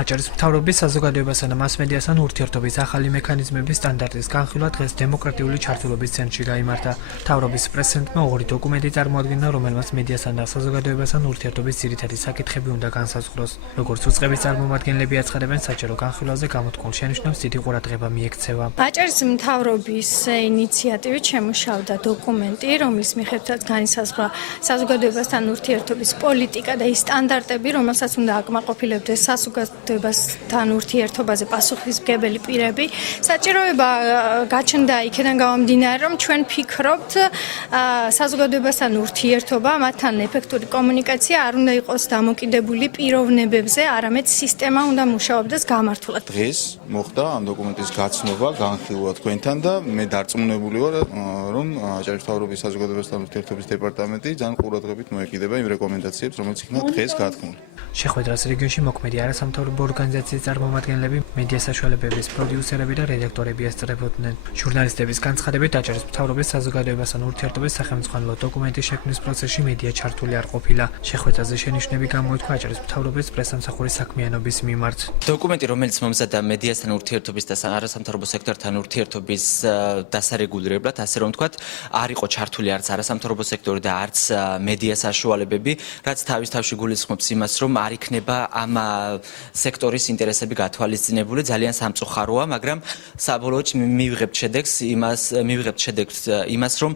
აჭარის მთავრობის საზოგადოებასა და მასმედიასთან ურთიერთობის ახალი მექანიზმების სტანდარტის განხილვა დღეს დემოკრატიული ჩართულობის ცენტრში გაიმართა. მთავრობის პრეზიდენტმა ორი დოკუმენტი წარმოადგინა, რომელმაც მედიასთან და საზოგადოებასთან ურთიერთობის ძირითადი საკითხები უნდა განსაზღვროს. როგორც უწყების წარმომადგენლები აცხადებენ, საჯარო განხილვაზე გამოთქმულ შენიშვნებს დიდი ყურადღება მიექცევა. აჭარის მთავრობის ინიციატივით შემუშავდა დოკუმენტი, რომლის მიხედვითაც განისაზღვრა საზოგადოებასთან ურთიერთობის პოლიტიკა და ის სტანდარტები, რომელსაც უნდა აკმაყოფილებდეს საზოგადოებასთან ურთიერთობაზე პასუხისმგებელი პირები. საჭიროება გაჩნდა იქიდან გამომდინარე, რომ ჩვენ ფიქრობთ, საზოგადოებასთან ურთიერთობა, მათთან ეფექტური კომუნიკაცია არ უნდა იყოს დამოკიდებული პიროვნებებზე, არამედ სისტემა უნდა მუშაობდეს გამართულად. დღეს მოხდა ამ დოკუმენტის გაცნობა, განხილვა თქვენთან და მე დარწმუნებული ვარ, რომ აჭარის მთავრობის საზოგადოებასთან ურთიერთობის დეპარტამენტი ძალიან ყურადღებით მოეკიდება იმ რეკომენდაციებს, რომელიც იქნა დღეს გათქმული. შეხვედრას რეგიონში მოქმედი არასამთავრობო ორგანიზაციის წარმომადგენლები, მედია საშუალებების პროდიუსერები და რედაქტორები ესწრებოდნენ. ჟურნალისტების განცხადებით, აჭარის მთავრობის საზოგადოებასთან ურთიერთობის სახელმძღვანელო დოკუმენტის შექმნის პროცესში მედია ჩართული არ ყოფილა. შეხვედრაზე შენიშვნები გამოითქვა აჭარის მთავრობის პრესამსახურის საქმიანობის მიმართ. დოკუმენტი, რომელიც მომზადდა მედიასთან ურთიერთობის და არასამთავრობო სექტორთან ურთიერთობის დასარეგულირებლად, ასე რომ ვთქვათ, არ იყო ჩართული არც არასამთავრობო სექტორი და არც მედია საშუალებები, რაც თავის თავში გულისხმობს იმას, რომ არ იქნება ამ სექტორის ინტერესები გათვალისწინებული, ძალიან სამწუხაროა, მაგრამ საბოლოოდ მივიღებთ შედეგს იმას, რომ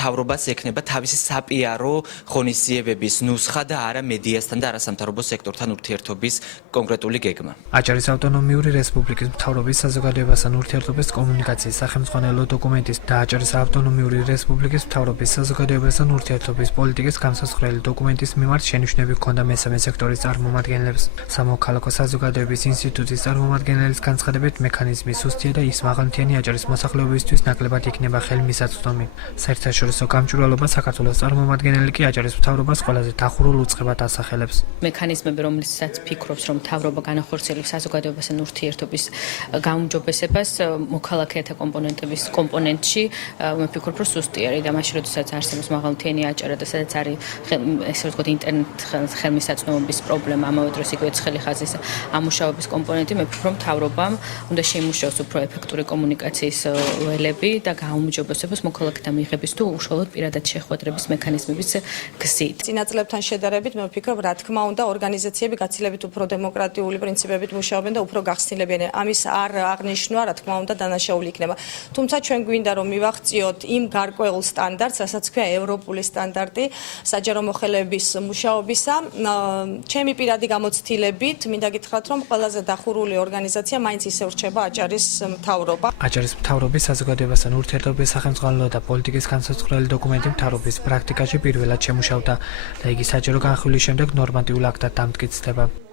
მთავრობას ექნება თავისი საპიარო ღონისძიებების ნუსხა და არა მედიასთან და არასამთავრობო სექტორთან ურთიერთობის კონკრეტული გეგმა. აჭარის ავტონომიური რესპუბლიკის მთავრობის საზოგადოებასთან ურთიერთობის კომუნიკაციის სახელმძღვანელო დოკუმენტის და აჭარის ავტონომიური რესპუბლიკის მთავრობის საზოგადოებასთან ურთიერთობის პოლიტიკის განსაზღვრელი დოკუმენტის მიმართ შენიშვნები ჰქონდა მესამე სექტორის წარმომადგენლებს. სამოქალაქო საზოგადოების ინსტიტუტის წარმომადგენლის განცხადებით, მექანიზმი სუსტია და ის მაღალმთიანი აჭარის მოსახლეობისთვის ნაკლებად იქნება ხელმისაწვდომი. საერთაშორისო გამჭვირვალობა საქართველოს წარმომადგენელი კი აჭარის მთავრობას ყველაზე დახურულ უწყებად ასახელებს. მექანიზმები, რომლითაც ფიქრობს, რომ მთავრობა განახორციელებს საზოგადოებასთან ურთიერთობის გაუმჯობესებას, მოქალაქეთა კომპონენტში, მე ვფიქრობ, რომ სუსტია და მაშინ, როდესაც არსებობს მაღალმთიანი აჭარა და სადაც არის ესე ვთქვათ ინტერნეტ ხელმისაწვდომობის პრობლემა, ამავე დროს იგივე ცხელი ხაზის ამუშავების კომპონენტი, მე ვფიქრობ, მთავრობამ უნდა შეიმუშაოს უფრო ეფექტური კომუნიკაციის ველები და გაუმჯობესებას მოქალაქეთა მიღების თუ უშუალოდ პირადად შეხვედრების მექანიზმების გზით. წინა წლებთან შედარებით მე ვფიქრობ, რა თქმა უნდა, ორგანიზაციები გაცილებით უფრო დემოკრატიული პრინციპებით მუშაობენ და უფრო გახსნილებიან. ამის არ აღნიშნვა, რა თქმა უნდა, დანაშაული იქნება. თუმცა ჩვენ გვინდა რომ მივახციოთ იმ გარკვეულ სტანდარტს, რასაც ქვია ევროპული სტანდარტი საჯარო მოხელეების მუშაობისა. ჩემი პირადი გამოცდილებით მინდა გითხრათ, რომ ყველაზე დახურული ორგანიზაცია მაინც ისევ რჩება აჭარის მთავრობა. აჭარის მთავრობის საზოგადოებასთან ურთიერთობის სახელმძღვანელო და პოლიტიკის განსაზღვრელი დოკუმენტი მთავრობის პრაქტიკაში პირველად შემუშავდა და იგი საჯარო განხილვის შემდეგ ნორმატიულ აქტად დამტკიცდება.